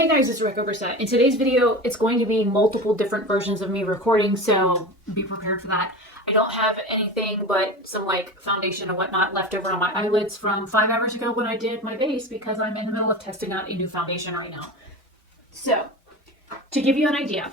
Hey guys, it's Oberstadt. In today's video, it's going to be multiple different versions of me recording, so be prepared for that. I don't have anything but some like foundation and whatnot left over on my eyelids from 5 hours ago when I did my base because I'm in the middle of testing out a new foundation right now. So, to give you an idea,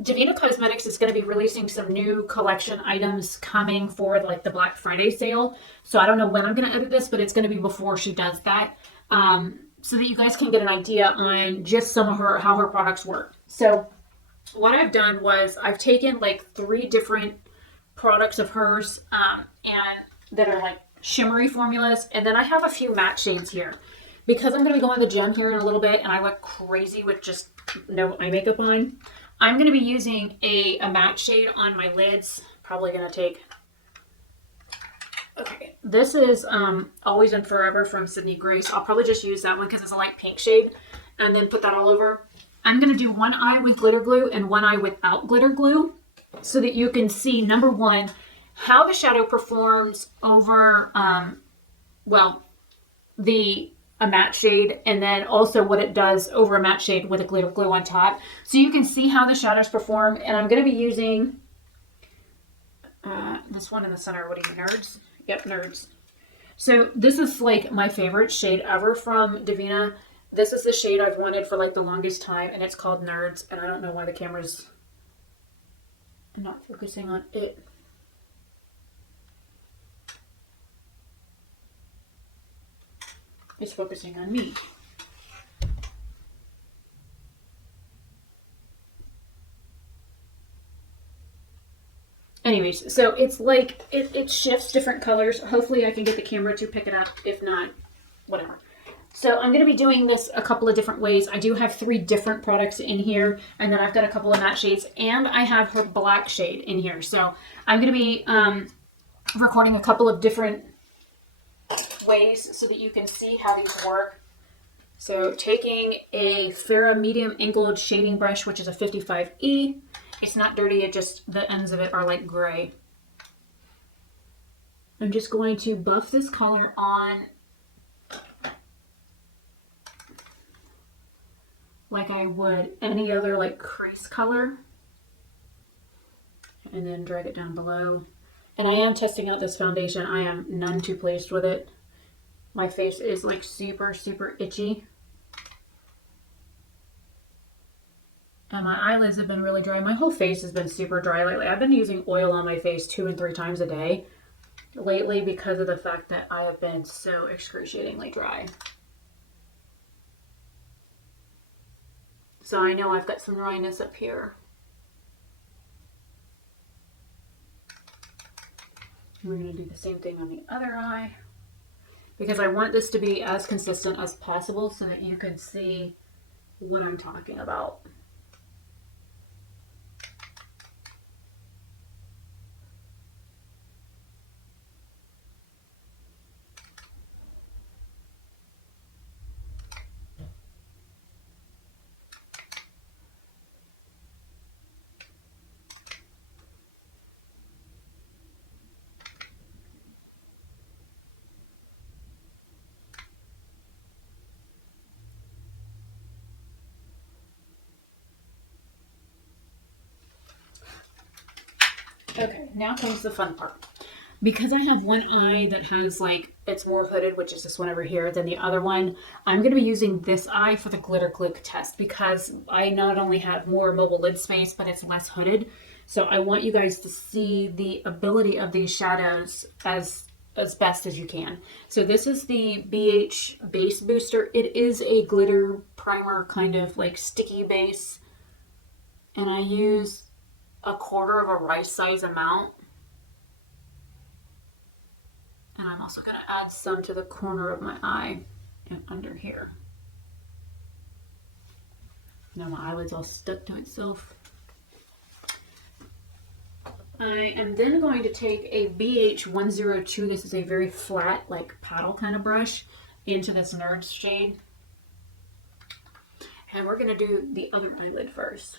Devinah Cosmetics is going to be releasing some new collection items coming for like the Black Friday sale. So I don't know when I'm going to edit this, but it's going to be before she does that. So that you guys can get an idea on just some of how her products work. So what I've done was I've taken like 3 different products of hers and that are like shimmery formulas. And then I have a few matte shades here. Because I'm going to be going to the gym here in a little bit and I look crazy with just no eye makeup on, I'm going to be using a matte shade on my lids. Probably going to take... Okay, this is Always and Forever from Sydney Grace. I'll probably just use that one because it's a light pink shade and then put that all over. I'm going to do one eye with glitter glue and one eye without glitter glue so that you can see, number one, how the shadow performs over, a matte shade, and then also what it does over a matte shade with a glitter glue on top. So you can see how the shadows perform, and I'm going to be using this one in the center. What are you, Nerds? Yep, Nerds. So this is like my favorite shade ever from Devinah. This is the shade I've wanted for like the longest time, and it's called Nerds, and I don't know why the camera's not focusing on it. It's focusing on me. Anyways, so it's like, it shifts different colors. Hopefully I can get the camera to pick it up. If not, whatever. So I'm going to be doing this a couple of different ways. I do have 3 different products in here, and then I've got a couple of matte shades, and I have her black shade in here. So I'm going to be recording a couple of different ways so that you can see how these work. So taking a Farrah medium angled shading brush, which is a 55E. It's not dirty, it just, the ends of it are like gray. I'm just going to buff this color on like I would any other like crease color. And then drag it down below. And I am testing out this foundation. I am none too pleased with it. My face is like super, super itchy. And my eyelids have been really dry. My whole face has been super dry lately. I've been using oil on my face 2 and 3 times a day lately because of the fact that I have been so excruciatingly dry. So I know I've got some dryness up here. We're going to do the same thing on the other eye because I want this to be as consistent as possible so that you can see what I'm talking about. Okay, now comes the fun part. Because I have one eye that has like, it's more hooded, which is this one over here, than the other one, I'm going to be using this eye for the glitter glue test because I not only have more mobile lid space, but it's less hooded. So I want you guys to see the ability of these shadows as best as you can. So this is the BH Base Booster. It is a glitter primer kind of like sticky base. And I use 1/4 of a rice size amount. And I'm also going to add some to the corner of my eye and under here. Now my eyelid's all stuck to itself. I am then going to take a BH 102. This is a very flat, like paddle kind of brush into this Nerds shade. And we're going to do the other eyelid first.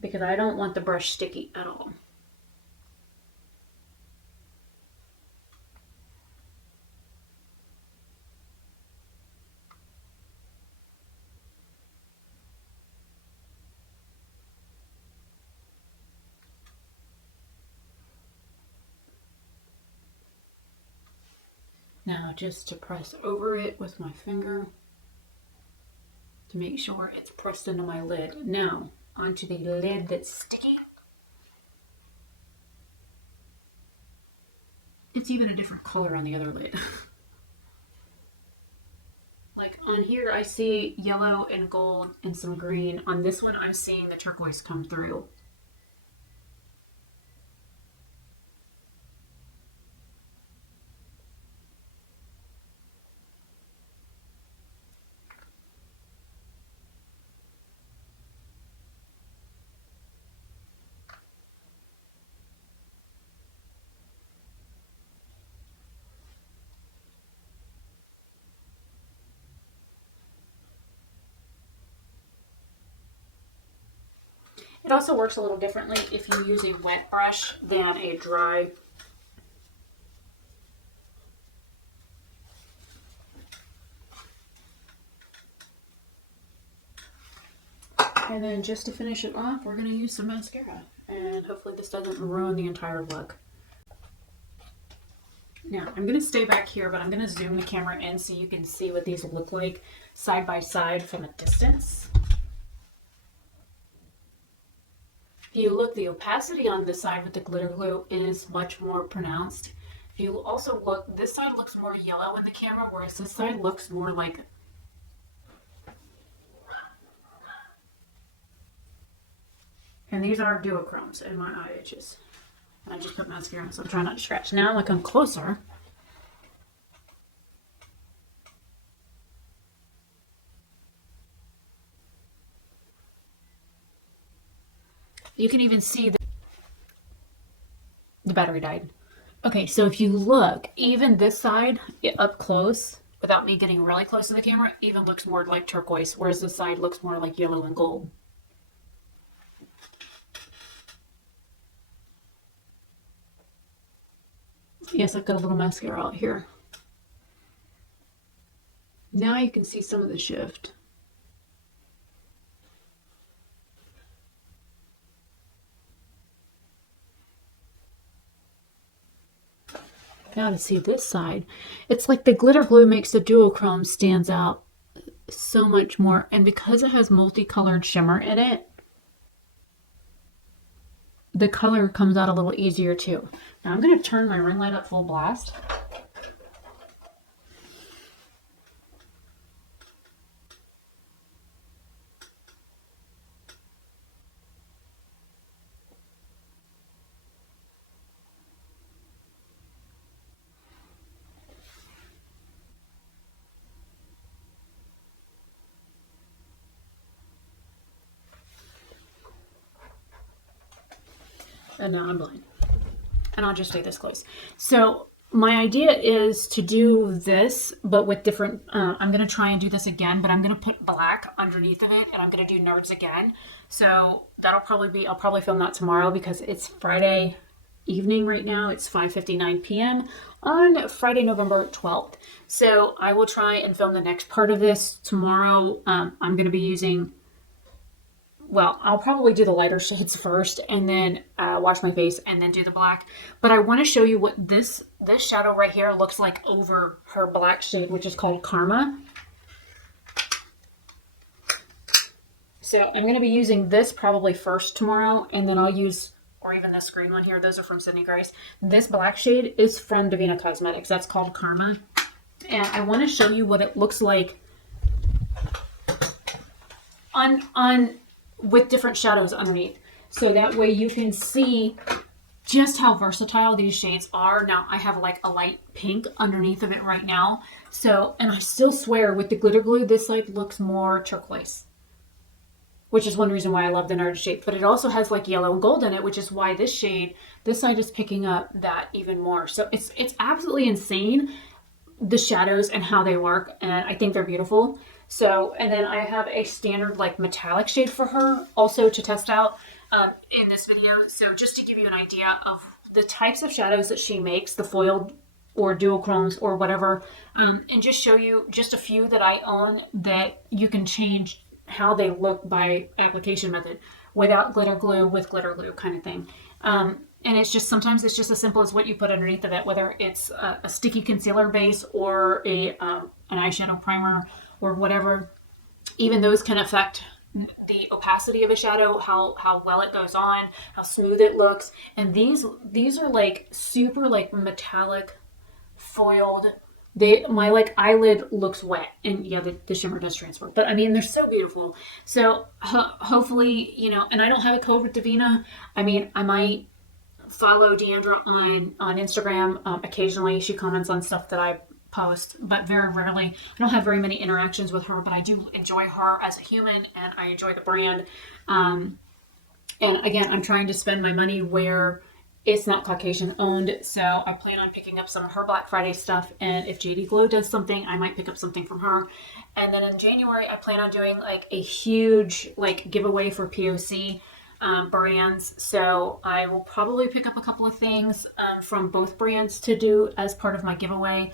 Because I don't want the brush sticky at all. Now just to press over it with my finger to make sure it's pressed into my lid. Now onto the lid that's sticky. It's even a different color on the other lid. Like on here I see yellow and gold and some green. On this one I'm seeing the turquoise come through. It also works a little differently if you use a wet brush than a dry. And then just to finish it off, we're going to use some mascara. And hopefully this doesn't ruin the entire look. Now, I'm going to stay back here, but I'm going to zoom the camera in so you can see what these look like side by side from a distance. If you look, the opacity on this side with the glitter glue is much more pronounced. If you also look, this side looks more yellow in the camera, whereas this side looks more like... And these are duochromes in my eye edges. I just put mascara on, so I'm trying not to scratch. Now I come closer. You can even see the battery died. Okay, so if you look, even this side up close, without me getting really close to the camera, even looks more like turquoise, whereas this side looks more like yellow and gold. Yes, I've got a little mascara out here. Now you can see some of the shift. Now to see this side, it's like the glitter glue makes the duochrome stands out so much more, and because it has multicolored shimmer in it, the color comes out a little easier too. Now I'm going to turn my ring light up full blast. And now I'm blind. And I'll just stay this close. So my idea is to do this, but with different, I'm going to try and do this again, but I'm going to put black underneath of it, and I'm going to do nerds again. So that'll probably be, I'll probably film that tomorrow because it's Friday evening right now. It's 5:59 p.m. on Friday, November 12th. So I will try and film the next part of this tomorrow. I'm going to be using... Well, I'll probably do the lighter shades first and then wash my face and then do the black. But I want to show you what this shadow right here looks like over her black shade, which is called Karma. So I'm going to be using this probably first tomorrow, and then I'll use, or even this green one here. Those are from Sydney Grace. This black shade is from Devinah Cosmetics. That's called Karma. And I want to show you what it looks like with different shadows underneath. So that way you can see just how versatile these shades are. Now I have like a light pink underneath of it right now. So, and I still swear with the glitter glue, this side looks more turquoise, which is one reason why I love the nerd shape. But it also has like yellow and gold in it, which is why this shade, this side is picking up that even more. So it's absolutely insane, the shadows and how they work. And I think they're beautiful. So, and then I have a standard like metallic shade for her also to test out in this video. So just to give you an idea of the types of shadows that she makes, the foiled or duochromes or whatever, and just show you just a few that I own that you can change how they look by application method, without glitter glue, with glitter glue kind of thing. And it's just, sometimes it's just as simple as what you put underneath of it, whether it's a sticky concealer base or an eyeshadow primer or whatever. Even those can affect the opacity of a shadow, how well it goes on, how smooth it looks. And these are like super like metallic foiled. My like eyelid looks wet, and yeah, the shimmer does transfer, but I mean, they're so beautiful. So hopefully, you know, and I don't have a code with Devinah. I mean, I might follow Deandra on Instagram. Occasionally she comments on stuff that I post, but very rarely. I don't have very many interactions with her, but I do enjoy her as a human, and I enjoy the brand. And again, I'm trying to spend my money where it's not Caucasian owned, so I plan on picking up some of her Black Friday stuff, and if JD Glow does something, I might pick up something from her. And then in January, I plan on doing like a huge like giveaway for POC brands, so I will probably pick up a couple of things from both brands to do as part of my giveaway.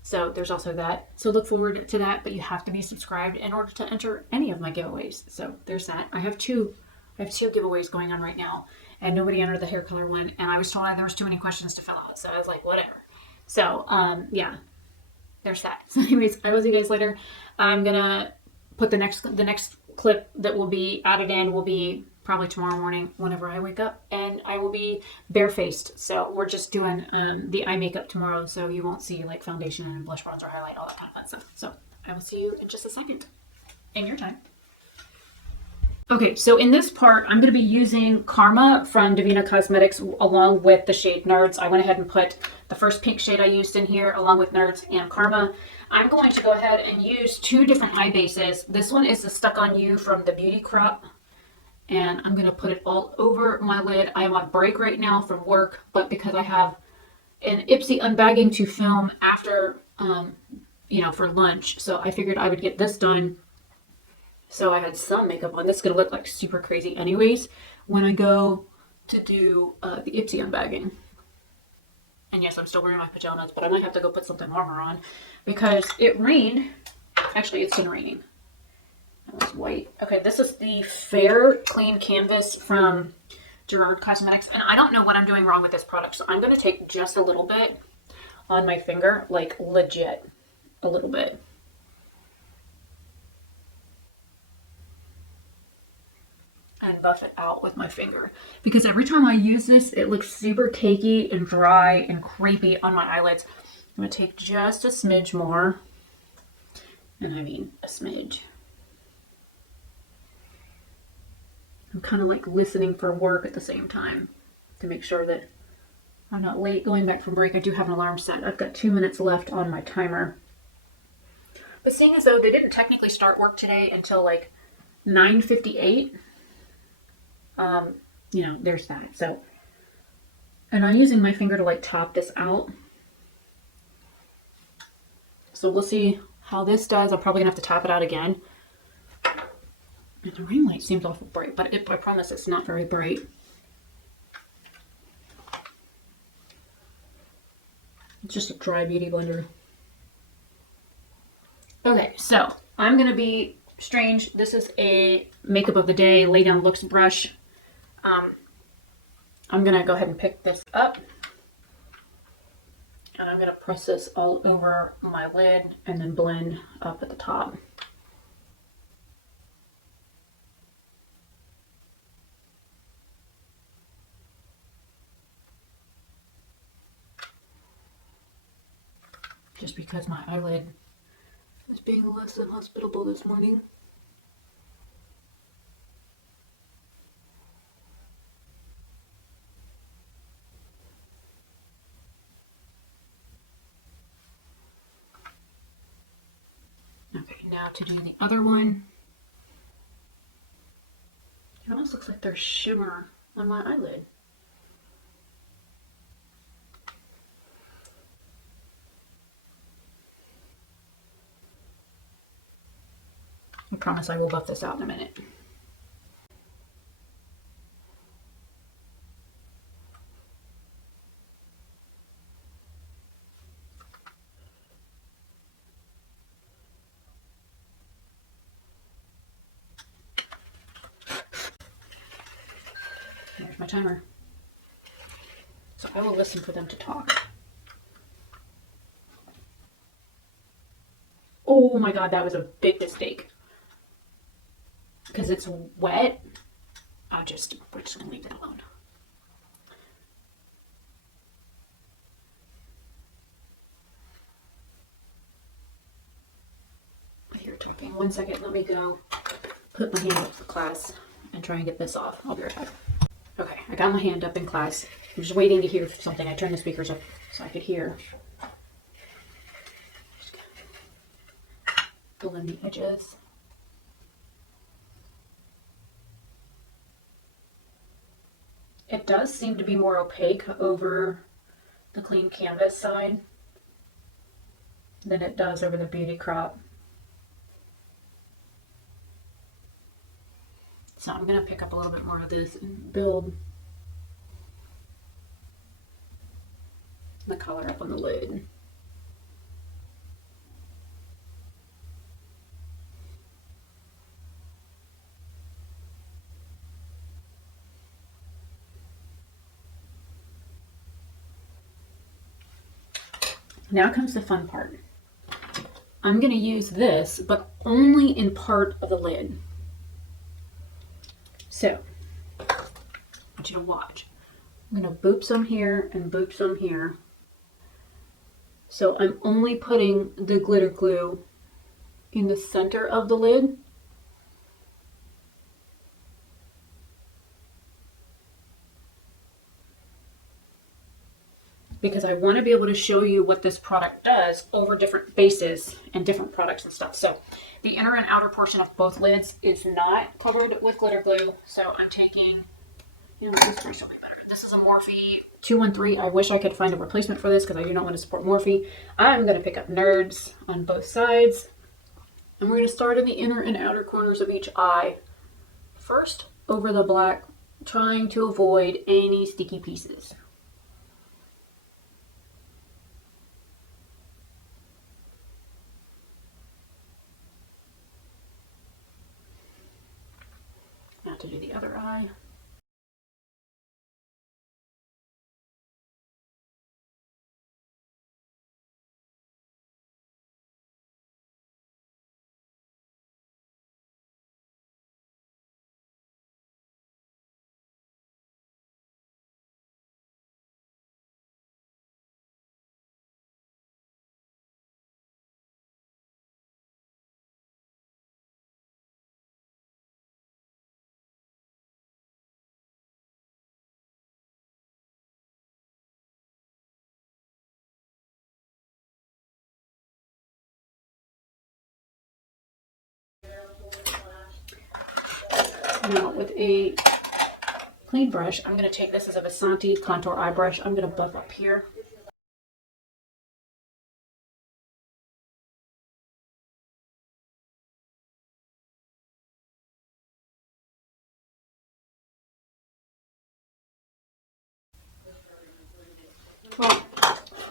So there's also that. So look forward to that, but you have to be subscribed in order to enter any of my giveaways. So there's that. I have two giveaways going on right now, and nobody entered the hair color one, and I was told there was too many questions to fill out, so I was like, whatever. So yeah, there's that. So anyways, I will see you guys later. I'm gonna put the next clip that will be added in will be probably tomorrow morning whenever I wake up, and I will be barefaced. So we're just doing the eye makeup tomorrow, so you won't see like foundation and blush, bronzer, highlight, all that kind of fun stuff. So I will see you in just a second in your time. Okay, so in this part, I'm going to be using Karma from Devinah Cosmetics along with the shade Nerds. I went ahead and put the first pink shade I used in here along with Nerds and Karma. I'm going to go ahead and use two different eye bases. This one is the Stuck On You from the Beauty Crop, and I'm going to put it all over my lid. I am on break right now from work, but because I have an Ipsy unbagging to film after, you know, for lunch, so I figured I would get this done. So I had some makeup on. This is going to look like super crazy anyways when I go to do the Ipsy unbagging. And yes, I'm still wearing my pajamas, but I might have to go put something warmer on because it rained. Actually, it's been raining. That was white. Okay, this is the Fair Clean Canvas from Devinah Cosmetics. And I don't know what I'm doing wrong with this product, so I'm going to take just a little bit on my finger, like legit a little bit. And buff it out with my finger, because every time I use this it looks super cakey and dry and crepey on my eyelids. I'm going to take just a smidge more, and I mean a smidge. I'm kind of like listening for work at the same time to make sure that I'm not late going back from break. I do have an alarm set. I've got 2 minutes left on my timer, but seeing as though they didn't technically start work today until like 9:58, you know, there's that. So, and I'm using my finger to like top this out. So we'll see how this does. I'm probably gonna have to tap it out again. And the ring light seems awful bright, but I promise it's not very bright. It's just a dry beauty blender. Okay, so I'm gonna be strange. This is a Makeup of the Day Lay Down Looks brush. I'm going to go ahead and pick this up, and I'm going to press this all over my lid and then blend up at the top. Just because my eyelid is being less than hospitable this morning. Okay, now to do the other one. It almost looks like there's shimmer on my eyelid. I promise I will buff this out in a minute. There's my timer. So I will listen for them to talk. Oh my God, that was a big mistake. Because it's wet, we're just gonna leave it alone. I hear talking. 1 second, let me go put my hand up for class and try and get this off. I'll be right back. Okay, I got my hand up in class. I'm just waiting to hear something. I turned the speakers up so I could hear. Fill in the edges. It does seem to be more opaque over the clean canvas side than it does over the beauty crop. So I'm going to pick up a little bit more of this and build the color up on the lid. Now comes the fun part. I'm going to use this, but only in part of the lid. So, I want you to watch. I'm going to boop some here and boop some here. So I'm only putting the glitter glue in the center of the lid. Because I want to be able to show you what this product does over different bases and different products and stuff. So the inner and outer portion of both lids is not covered with glitter glue. So I'm taking, you know, this is something better. This is a Morphe 213. I wish I could find a replacement for this because I do not want to support Morphe. I'm going to pick up Nerds on both sides. And we're going to start in the inner and outer corners of each eye. First, over the black, trying to avoid any sticky pieces. To do the other eye. Now with a clean brush, I'm going to take this as a Vasanti contour eye brush. I'm going to buff up here. Well,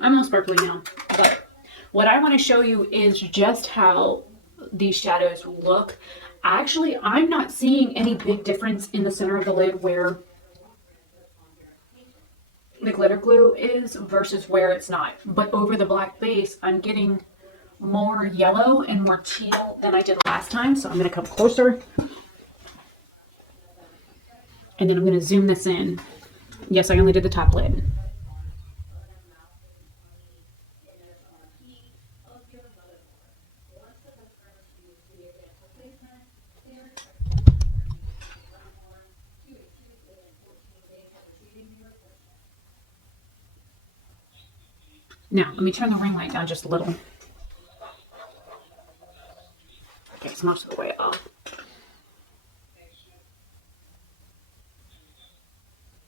I'm all sparkly now, but what I want to show you is just how these shadows look. Actually, I'm not seeing any big difference in the center of the lid where the glitter glue is versus where it's not. But over the black base, I'm getting more yellow and more teal than I did last time. So I'm going to come closer. And then I'm going to zoom this in. Yes, I only did the top lid. Now, let me turn the ring light down just a little. Okay, it's most of the way up.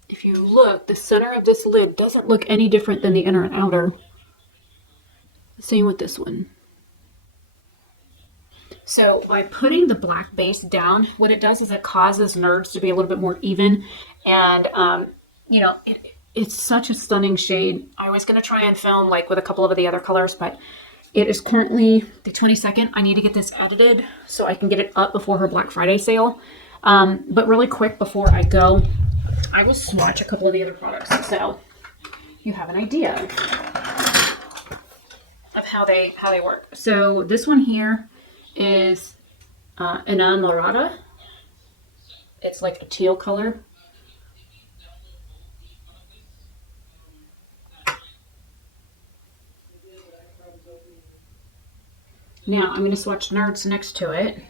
If you look, the center of this lid doesn't look any different than the inner and outer. Same with this one. So by putting the black base down, what it does is it causes nerds to be a little bit more even. And, you know, it's such a stunning shade. I was going to try and film like with a couple of the other colors, but it is currently the 22nd. I need to get this edited so I can get it up before her Black Friday sale. But really quick before I go, I will swatch a couple of the other products. So you have an idea of how they work. So this one here is enamorada. It's like a teal color. Now I'm going to swatch Nerds next to it.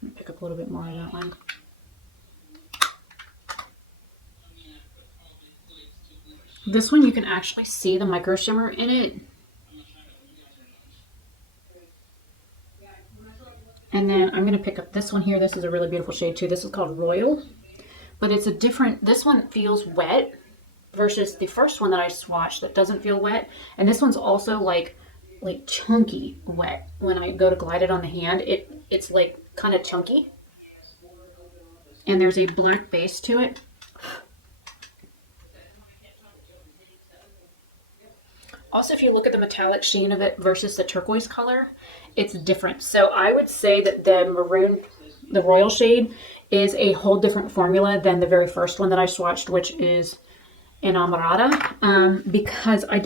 Let me pick up a little bit more of that one. This one you can actually see the micro shimmer in it. And then I'm going to pick up this one here. This is a really beautiful shade too. This is called Royal. But it's a different, this one feels wet versus the first one that I swatched that doesn't feel wet. And this one's also like chunky wet. When I go to glide it on the hand, it's like kind of chunky. And there's a black base to it. Also, if you look at the metallic sheen of it versus the turquoise color, it's different. So I would say that the maroon, the Royal shade, is a whole different formula than the very first one that I swatched, which is Enamorada, because I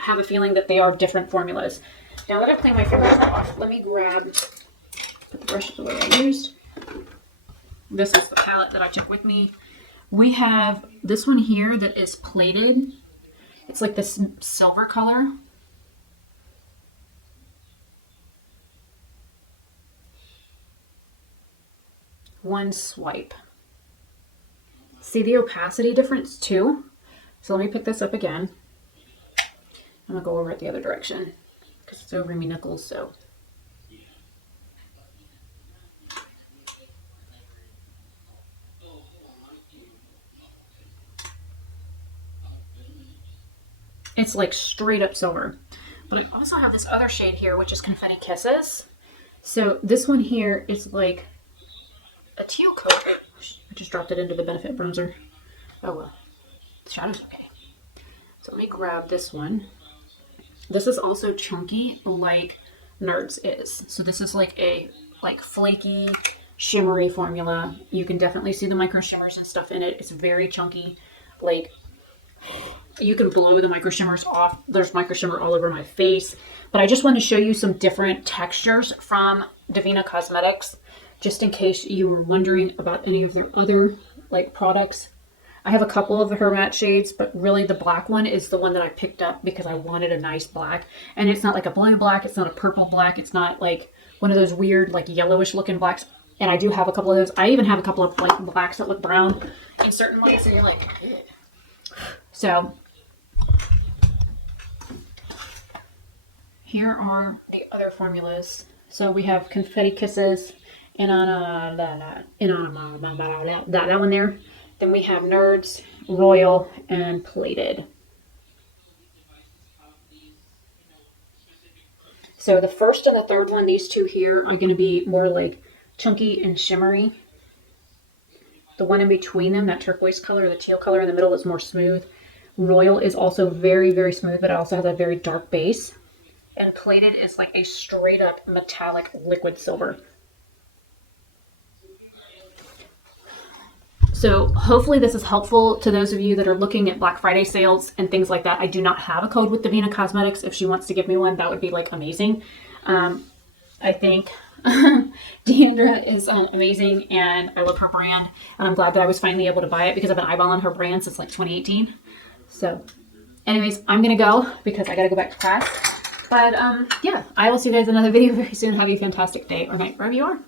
have a feeling that they are different formulas. Now that I've cleaned my fingers off, let me put the brushes away I used. This is the palette that I took with me. We have this one here that is plated. It's like this silver color. One swipe. See the opacity difference too? So let me pick this up again. I'm gonna go over it the other direction because it's over me knuckles, so. It's like straight up silver. But I also have this other shade here, which is Confetti Kisses. So this one here is like a teal color. I just dropped it into the Benefit bronzer. Oh well, the shadow's okay. So let me grab this one. This is also chunky like Nerds is. So this is like a flaky, shimmery formula. You can definitely see the micro shimmers and stuff in it. It's very chunky. Like, you can blow the micro shimmers off. There's micro shimmer all over my face. But I just want to show you some different textures from Devinah Cosmetics, just in case you were wondering about any of their other products. I have a couple of her matte shades, but really the black one is the one that I picked up because I wanted a nice black. And it's not like a blue black, it's not a purple black, it's not like one of those weird yellowish looking blacks. And I do have a couple of those. I even have a couple of blacks that look brown in certain ways, and you're like, ugh. So here are the other formulas. So we have Confetti Kisses, and that one there. Then we have Nerds, Royal, and Plated. So the first and the third one, these two here, are going to be more like chunky and shimmery. The one in between them, that turquoise color, the teal color in the middle, is more smooth. Royal is also very, very smooth, but it also has a very dark base. And Plated is like a straight up metallic liquid silver. So hopefully this is helpful to those of you that are looking at Black Friday sales and things like that. I do not have a code with Devinah Cosmetics. If she wants to give me one, that would be amazing. I think Deandra is amazing, and I love her brand. And I'm glad that I was finally able to buy it because I've been eyeballing her brand since 2018. So anyways, I'm going to go because I got to go back to class. But yeah, I will see you guys in another video very soon. Have a fantastic day or night wherever you are.